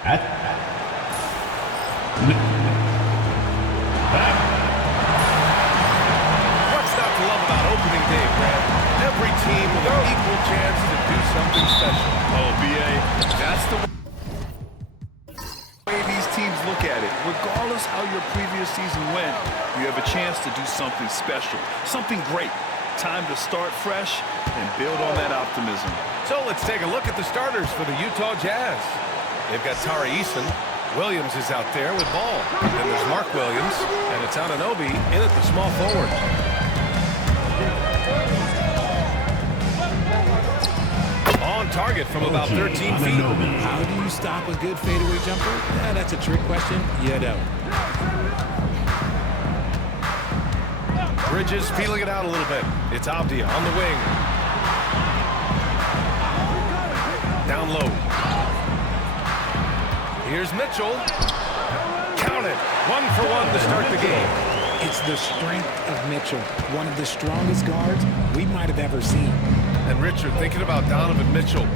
At What's not to love about opening day, Brad? Every team with an equal chance to do something special. Oh, BA, that's the way these teams look at it. Regardless how your previous season went, you have a chance to do something special, something great. Time to start fresh and build on that optimism. So let's take a look at the starters for the Utah Jazz. They've got Tari Eason. Williams is out there with ball. Then there's Mark Williams, and it's Anunoby in at the small forward. On target from about 13 feet. How do you stop a good fadeaway jumper? That's a trick question. You don't. Bridges feeling it out a little bit. It's Avdia on the wing. Down low. Here's Mitchell. Count it. 1 for 1 to start the game. It's the strength of Mitchell, one of the strongest guards we might have ever seen. And Richard, thinking about Donovan Mitchell,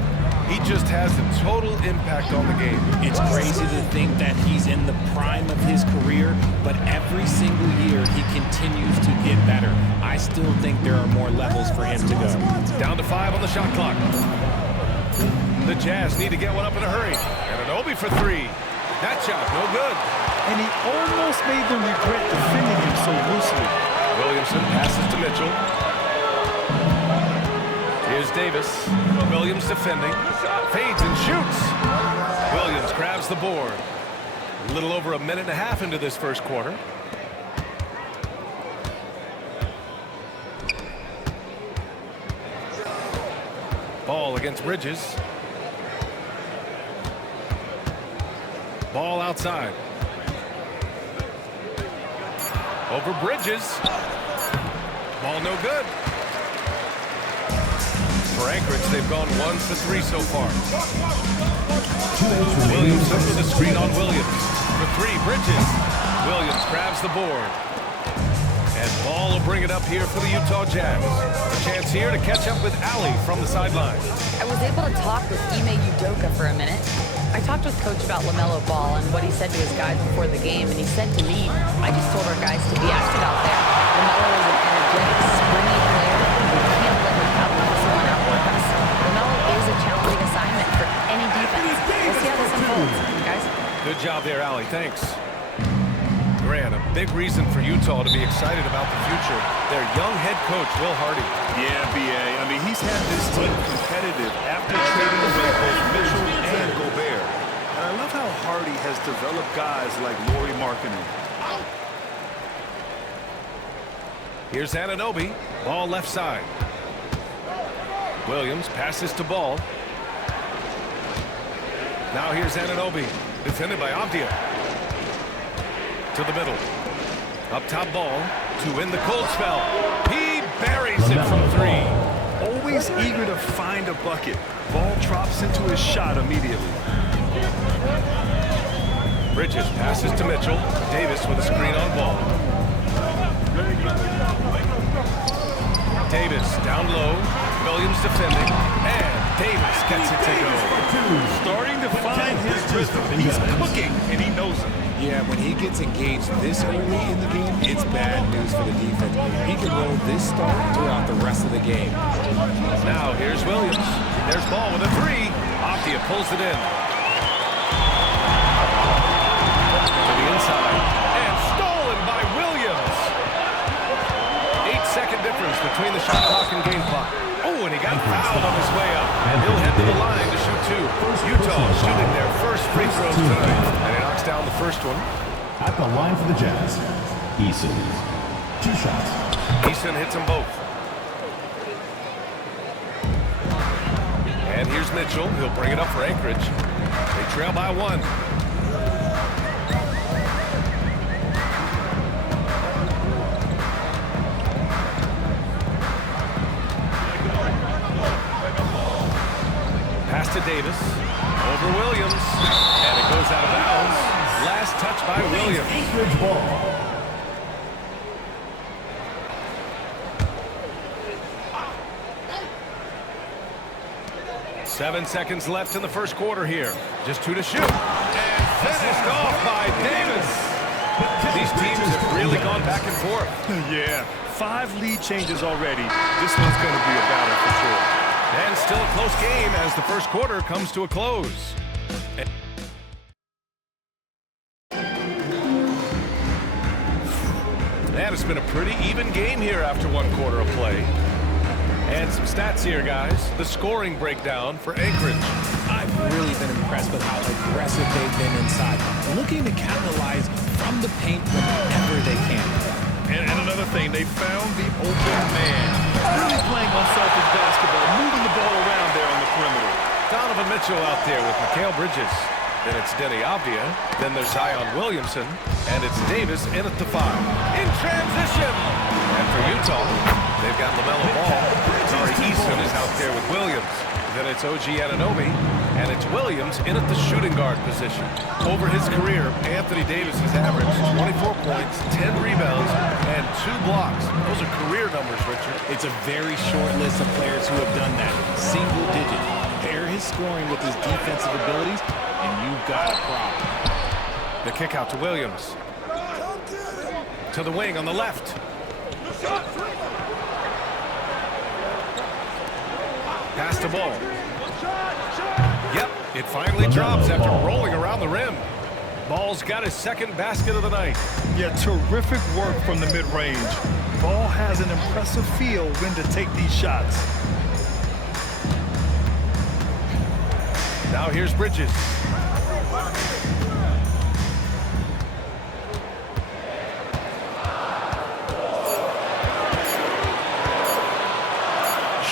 he just has a total impact on the game. It's crazy to think that he's in the prime of his career, but every single year he continues to get better. I still think there are more levels for him to go. Down to 5 on the shot clock. The Jazz need to get one up in a hurry. And Anunoby for 3. That shot, no good. And he almost made them regret defending him so loosely. Williamson passes to Mitchell. Here's Davis. Williams defending. Fades and shoots. Williams grabs the board. A little over a minute and a half into this first quarter. Ball against Bridges. Ball outside. Over Bridges. Ball no good. For Anchorage, they've gone 1 for 3 so far. Williamson with a screen on Williams. For 3, Bridges. Williams grabs the board. And Ball will bring it up here for the Utah Jazz. A chance here to catch up with Allie from the sideline. I was able to talk with Ime Udoka for a minute. I talked with Coach about LaMelo Ball and what he said to his guys before the game, and he said to me, I just told our guys to be active out there. LaMelo is an energetic, springy player. We can't let him out-hustle and outwork us. LaMelo is a challenging assignment for any defense. We'll see how this unfolds, guys. Good job there, Allie. Thanks. Grant, a big reason for Utah to be excited about the future. Their young head coach, Will Hardy. Yeah, BA. I mean, he's had this team competitive after trading away both Mitchell and Gobert. And I love how Hardy has developed guys like Lauri Markkanen. Here's Anunoby. Ball left side. Williams passes to Ball. Now here's Anunoby. Defended by Avdia. To the middle. Up top Ball to win the cold spell. He buries it from 3. Always eager to find a bucket. Ball drops into his shot immediately. Bridges passes to Mitchell. Davis with a screen on Ball. Davis down low. Williams defending. And Davis gets it to go. Starting to find his rhythm. He's cooking, and he knows it. Yeah, when he gets engaged this early in the game, it's bad news for the defense. He can roll this start throughout the rest of the game. Now here's Williams. There's Ball with a 3. Avdia pulls it in. To the inside. And stolen by Williams. 8-second difference between the shot clock and game clock. Oh, and he got fouled on his way up. He'll head to the line to shoot 2. Utah shooting their first free throws tonight. And he knocks down the first one. at the line for the Jazz, Eason. 2 shots. Eason hits them both. And here's Mitchell. He'll bring it up for Anchorage. They trail by 1. Pass to Davis. Over Williams. And it goes out of bounds. Last touch by Williams. Anchorage ball. 7 seconds left in the first quarter here. Just 2 to shoot. And finished off by Davis. These teams have really gone back and forth. Yeah, 5 lead changes already. This one's going to be a battle for sure. And still a close game as the first quarter comes to a close. And it's been a pretty even game here after 1 quarter of play. And some stats here, guys. The scoring breakdown for Anchorage. I've really been impressed with how aggressive they've been inside, looking to capitalize from the paint whenever they can. And another thing, they found the open man. Really playing unselfish basketball, moving the ball around there on the perimeter. Donovan Mitchell out there with Mikal Bridges. Then it's Denny Avdia. Then there's Zion Williamson. And it's Davis in at the 5. In transition. And for Utah, they've got LaMelo Ball. Tari Eason is out there with Williams. Then it's OG Anunoby. And it's Williams in at the shooting guard position. Over his career, Anthony Davis has averaged 24 points, 10 rebounds, and 2 blocks. Those are career numbers, Richard. It's a very short list of players who have done that. Single digit. Pair his scoring with his defensive abilities, and you've got a problem. The kick out to Williams. To the wing on the left. Pass the ball. Yep, it finally drops after rolling around the rim. Ball's got his second basket of the night. Yeah, terrific work from the mid-range. Ball has an impressive feel when to take these shots. Now here's Bridges.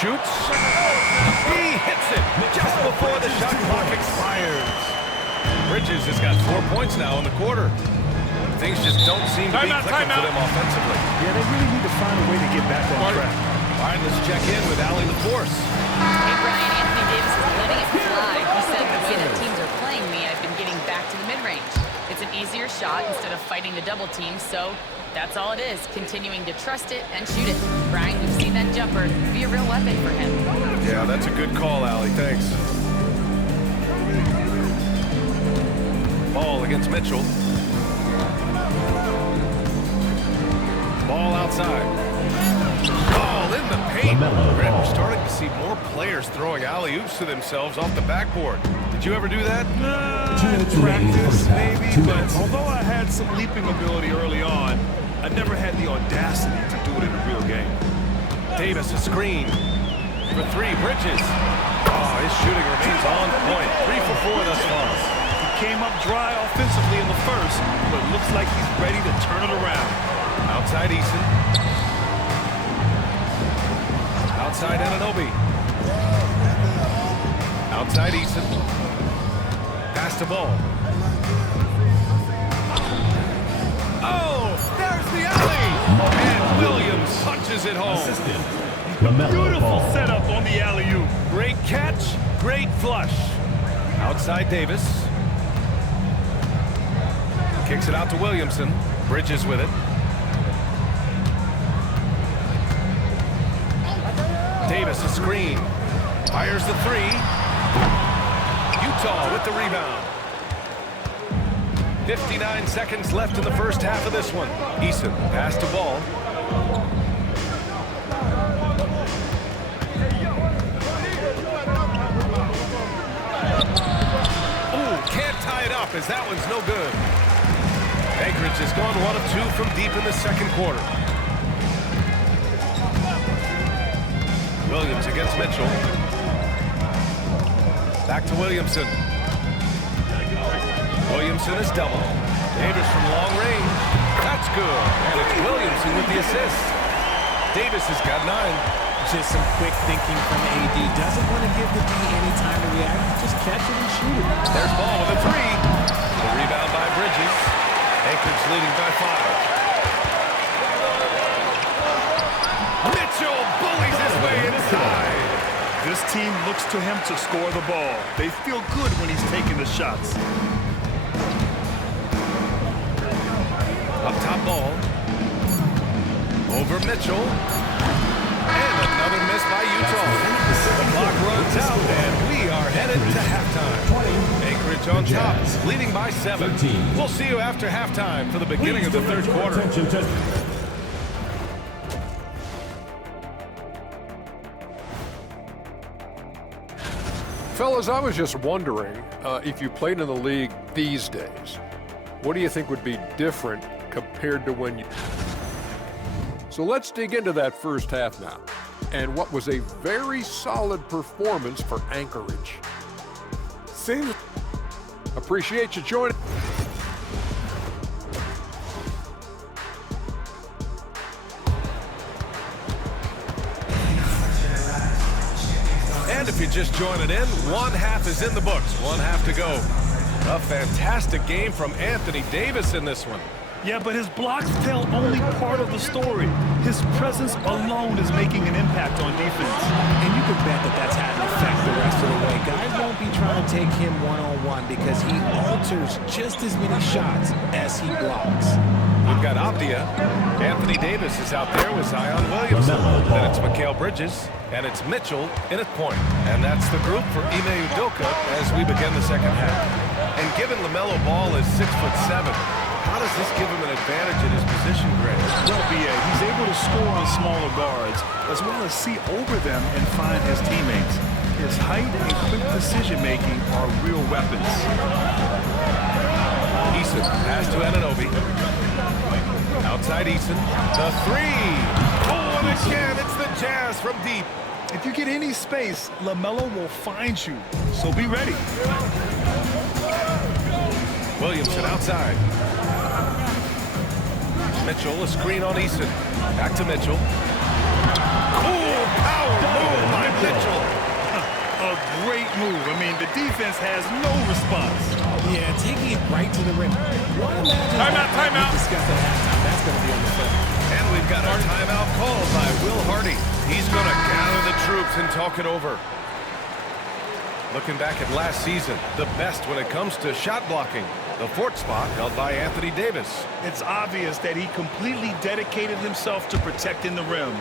Shoots. He hits it just before the shot clock expires. Bridges has got 4 points now in the quarter. Things just don't seem to be clicking for them offensively. Yeah, they really need to find a way to get back on track. All right, let's check in with Allie LaForce. Hey, Brian, Anthony Davis is letting it fly. He said the way that teams are playing me, I've been getting back to the mid-range. It's an easier shot instead of fighting the double team, so that's all it is, continuing to trust it and shoot it. Brian, we've seen that jumper be a real weapon for him. Yeah, that's a good call, Allie. Thanks. Ball against Mitchell. Ball outside. Ball in the paint. We're starting to see more players throwing alley-oops to themselves off the backboard. Did you ever do that? Practice, maybe, but although I had some leaping ability early on, I never had the audacity to do it in a real game. Davis a screen. For 3, Bridges. Oh, his shooting remains on point. 3 for 4 thus far. He came up dry offensively in the first, but looks like he's ready to turn it around. Outside Eason. Outside Anunoby. Outside Eason. Pass the ball. Oh, there's the alley. And Williams punches it home. Beautiful setup on the alley-oop. Great catch, great flush. Outside Davis. Kicks it out to Williamson. Bridges with it. Davis a screen. Fires the 3. Utah with the rebound. 59 seconds left in the first half of this one. Eason pass to Ball. Ooh, can't tie it up as that one's no good. Anchorage has gone 1 of 2 from deep in the second quarter. Williams against Mitchell. Back to Williamson. Williamson is double. Davis from long range. That's good. And it's Williamson with the assist. Davis has got 9. Just some quick thinking from AD. Doesn't want to give the D any time to react. Just catch it and shoot it. There's Ball with a 3. The rebound by Bridges. Anchorage leading by 5. Mitchell bullies his way inside. This team looks to him to score the ball. They feel good when he's taking the shots. Up top Ball. Over Mitchell. And another miss by Utah. The clock runs out, and we are it to halftime. 20. Anchorage on top, Jazz. leading by 7. 13. We'll see you after halftime for the beginning of the third quarter. Attention to Fellas, I was just wondering if you played in the league these days, what do you think would be different compared to when you... So let's dig into that first half now, and what was a very solid performance for Anchorage. Appreciate you joining. And if you're just joining in, one half is in the books. One half to go. A fantastic game from Anthony Davis in this one. Yeah, but his blocks tell only part of the story. His presence alone is making an impact on defense. And you can bet that that's had an effect the rest of the way. Guys won't be trying to take him one-on-one because he alters just as many shots as he blocks. We've got Abdia. Anthony Davis is out there with Zion Williamson. Then it's Mikal Bridges. And it's Mitchell in at point. And that's the group for Ime Udoka as we begin the second half. And given LaMelo Ball is 6'7", how does this give him an advantage in his position, Greg? Well, BA, he's able to score on smaller guards, as well as see over them and find his teammates. His height and quick decision-making are real weapons. Eason pass to Anunoby. Outside Eason. The three. Oh, and again, it's the Jazz from deep. If you get any space, LaMelo will find you, so be ready. Williamson outside. Mitchell, a screen on Eason. Back to Mitchell. Cool power move by Mitchell. A great move. I mean, the defense has no response. Yeah, taking it right to the rim. Timeout. We discussed at halftime. That's going to be on the film. And we've got our timeout called by Will Hardy. He's going to gather the troops and talk it over. Looking back at last season, the best when it comes to shot blocking. The fourth spot held by Anthony Davis. It's obvious that he completely dedicated himself to protecting the rim,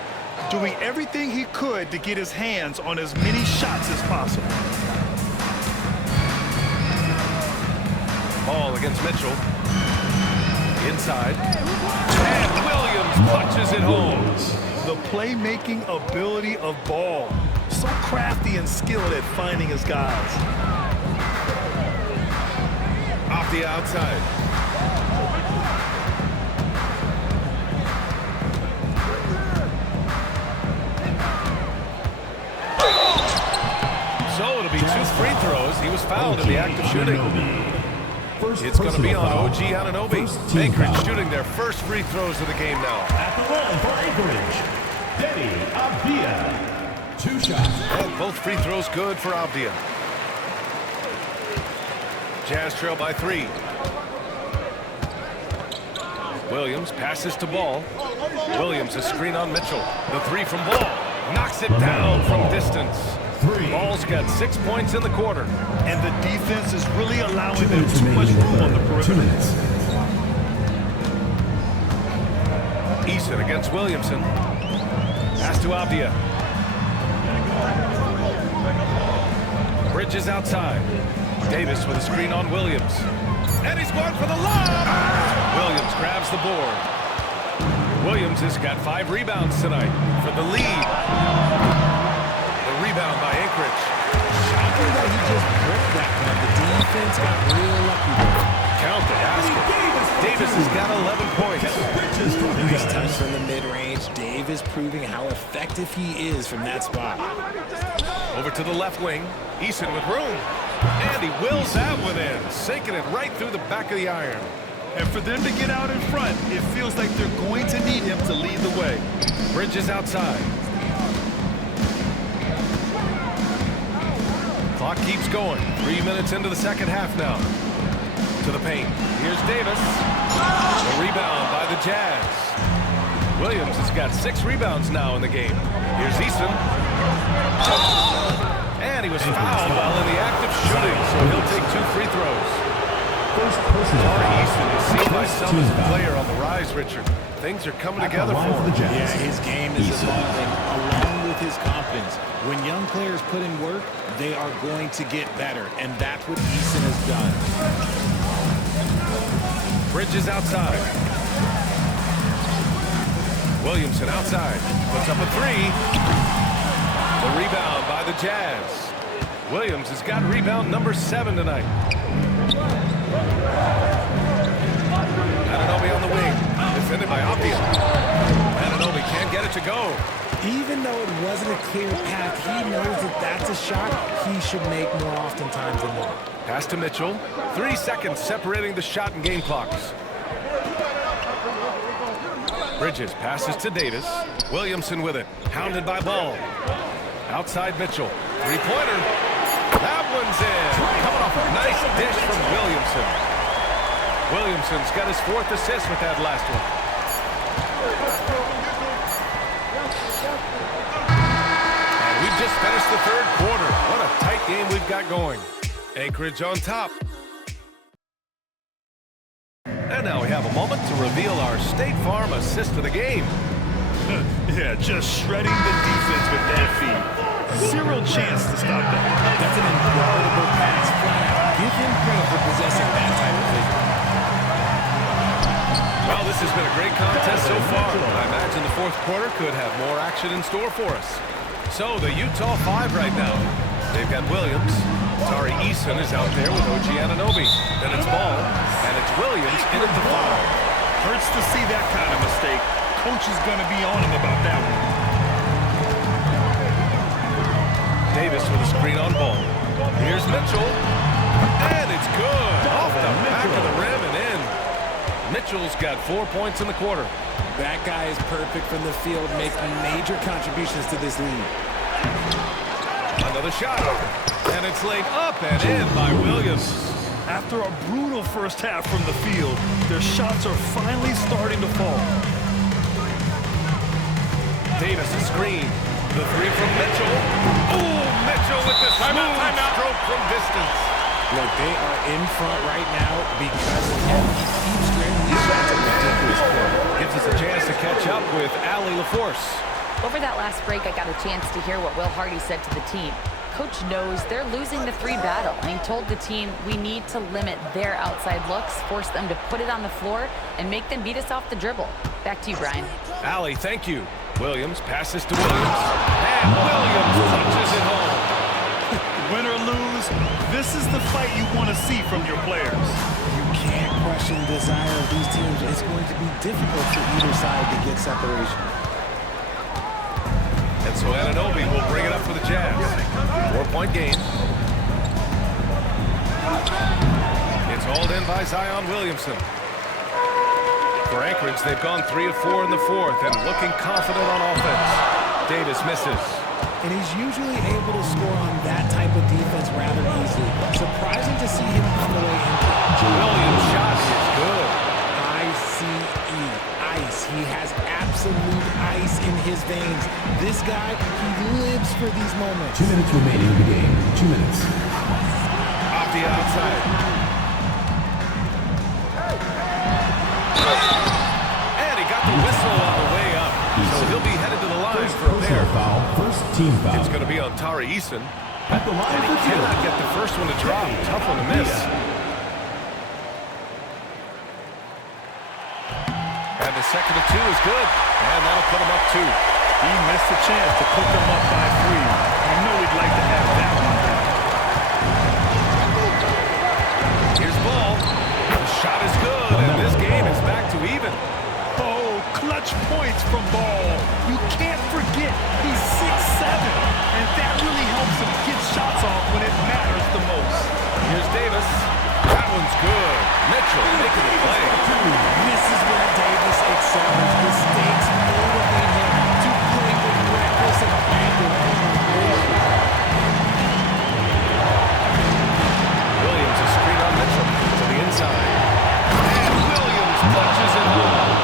doing everything he could to get his hands on as many shots as possible. Ball against Mitchell. Inside. And Williams punches it home. The playmaking ability of Ball. So crafty and skilled at finding his guys. Off the outside. So it'll be 2 free throws. He was fouled in the act of shooting. It's going to be on OG Anunoby. Anchorage shooting their first free throws of the game now. At the line for Anchorage, Denny Abdia. 2 shots. And both free throws good for Abdia. Jazz trail by 3. Williams passes to Ball. Williams a screen on Mitchell. The 3 from Ball. Knocks it down from distance. Ball's got 6 points in the quarter. And the defense is really allowing them too much room on the perimeter. 2 minutes. Eason against Williamson. Pass to Abdia. Bridges outside. Davis with a screen on Williams. And he's going for the lob! Williams grabs the board. Williams has got 5 rebounds tonight for the lead. The rebound by Anchorage. Shocking that he just broke that one. The defense got real lucky there. Count the basket. Davis has got 11 points. Nice touch from the mid-range. Davis proving how effective he is from that spot. Over to the left wing. Eason with room. And he wills that one in, sinking it right through the back of the iron. And for them to get out in front, it feels like they're going to need him to lead the way. Bridges outside. Clock keeps going. 3 minutes into the second half now. To the paint. Here's Davis. The rebound by the Jazz. Williams has got 6 rebounds now in the game. Here's Eason. And he was fouled while in the act of shooting, so he'll take 2 free throws. Tari Eason is seen by some as a player on the rise, Richard. Things are coming together for him. Yeah, his game is evolving along with his his confidence. When young players put in work, they are going to get better, and that's what Eason has done. Bridges outside. Williamson outside. Puts up a three. The rebound by the Jazz. Williams has got rebound number 7 tonight. Anunoby on the wing. Defended by Appia. Anunoby can't get it to go. Even though it wasn't a clear path, he knows that that's a shot he should make more oftentimes than not. Pass to Mitchell. 3 seconds separating the shot and game clocks. Bridges passes to Davis. Williamson with it. Hounded by Ball. Outside Mitchell. Three-pointer. That one's in. Coming off a nice dish from Williamson. Williamson's got his 4th assist with that last one. And we've just finished the 3rd quarter. What a tight game we've got going. Anchorage on top. And now we have a moment to reveal our State Farm assist of the game. Yeah, just shredding the defense with that feed. Zero chance to stop that. That's an incredible pass flat out. Give him credit for possessing that type of vision. Well, this has been a great contest so far. I imagine the 4th quarter could have more action in store for us. So the Utah 5 right now. They've got Williams. Tari Eason is out there with OG Anunoby. Then it's Ball, and it's Williams in at the 5. Hurts to see that kind of mistake. Coach is going to be on him about that one. Davis with a screen on Ball. Here's Mitchell. And it's good. Off the back of the rim and in. Mitchell's got 4 points in the quarter. That guy is perfect from the field, making major contributions to this lead. Another shot. And it's laid up and in by Williams. After a brutal first half from the field, their shots are finally starting to fall. Davis a screen. The 3 from Mitchell. Ooh, Mitchell with the smooth stroke from distance. Look, they are in front right now because of him. He keeps draining these shots at the ridiculous clip. Gives us a chance to catch up with Allie LaForce. Over that last break, I got a chance to hear what Will Hardy said to the team. Coach knows they're losing the 3 battle, and he told the team we need to limit their outside looks, force them to put it on the floor, and make them beat us off the dribble. Back to you, Brian. Allie, thank you. Williams passes to Williams. And Williams punches it home. Win or lose, this is the fight you want to see from your players. You can't question the desire of these teams. It's going to be difficult for either side to get separation. And so Anunoby will bring it up for the Jazz. 4-point game. It's hauled in by Zion Williamson. For Anchorage, they've gone 3 of 4 in the 4th and looking confident on offense. Davis misses. And he's usually able to score on that type of defense rather easily. Surprising to see him come away empty. Williams' shot is good. I-C-E, ice. He has absolute ice in his veins. This guy, he lives for these moments. 2 minutes remaining in the game. 2 minutes. Off the outside. And he got the whistle on the way up. So he'll be headed to the line for a pair. Foul. First team foul. It's going to be on Tari Eason. At the line And he for two. cannot get the first one to drop. Tough one to miss. And the second of 2 is good. And that'll put him up 2. He missed a chance to put them up by 3. You know he'd like to have that one back. Here's Ball. The shot is good. And this game is back to even. Oh, clutch points from Ball. You can't forget he's 6'7", and that really helps him get shots off when it matters the most. Here's Davis. That one's good. Mitchell making the play. This is where Davis excels. Mistakes motivate him to play with reckless abandon. Williams a screen on Mitchell to the inside. And Williams punches it home.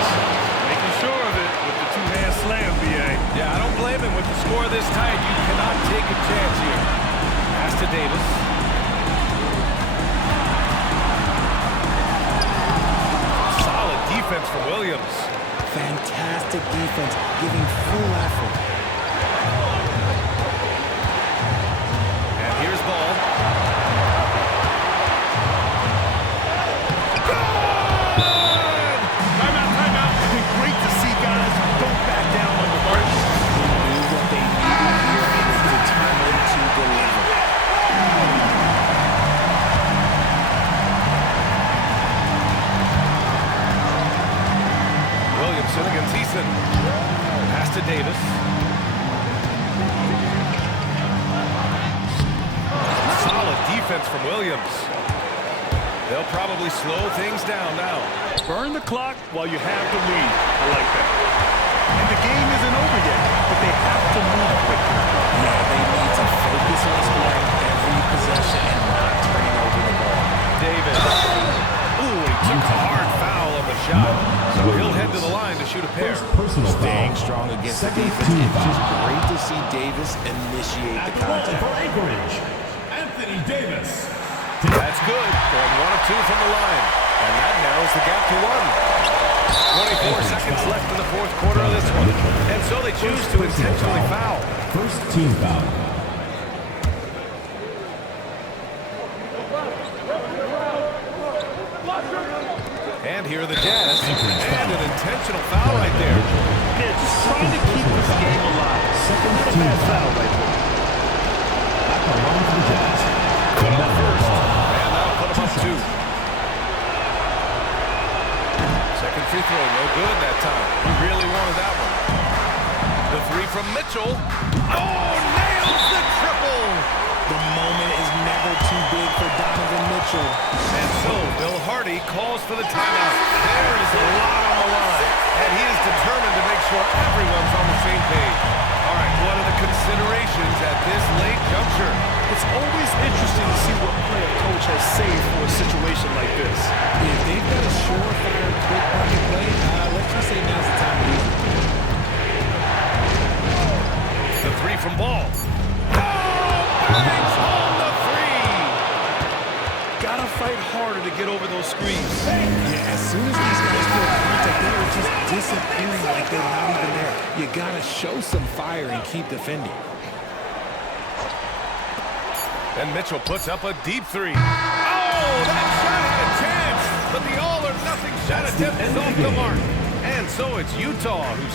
Making sure of it with the two-hand slam, B.A. Yeah, I don't blame him with the score this tight. You cannot take a chance here. Pass to Davis. Solid defense from Williams. Fantastic defense, giving full effort. Davis. Solid defense from Williams. They'll probably slow things down now. Burn the clock while you have the lead. I like that. And the game isn't over yet, but they have to move quickly. Yeah, they need to focus on scoring every possession and not turning over the ball. Davis. Ooh, he took a hard foul on the shot. So he'll head to the line to shoot a pair. Personal Staying foul. strong against the Second defense. team It's just foul. great to see Davis initiate the At the line contact. for Anchorage, Anthony Davis. That's good. Going 1 of 2 from the line. And that narrows the gap to 1. 24 seconds left in the fourth quarter of this one. And so they choose to intentionally foul. First team foul. And here are the Jazz. And an intentional foul right there. Yeah, just trying to keep this game alive. Second Not a team bad foul. foul right there. At the line for the Jazz. Cut off first. And that'll put him up 2. Second free throw, no good that time. He really wanted that one. The 3 from Mitchell. Oh, nails the triple. The moment is never too big for Donovan Mitchell. And so Bill Hardy calls for the timeout. There is a lot on the line. And he is determined to make sure everyone's on the same page. All right, what are the considerations at this late juncture? It's always interesting to see what play a coach has saved for a situation like this. If they've got a surefire quick bucket play, let's just say now's the time to use it. The 3 from Ball. Banks on the 3. Gotta fight harder to get over those screens. Yeah, as soon as these guys feel contact, they are just disappearing like they're not even there. You gotta show some fire and keep defending. And Mitchell puts up a deep 3. Oh, that shot had a chance. But the all-or-nothing shot attempt is off the mark. And so it's Utah who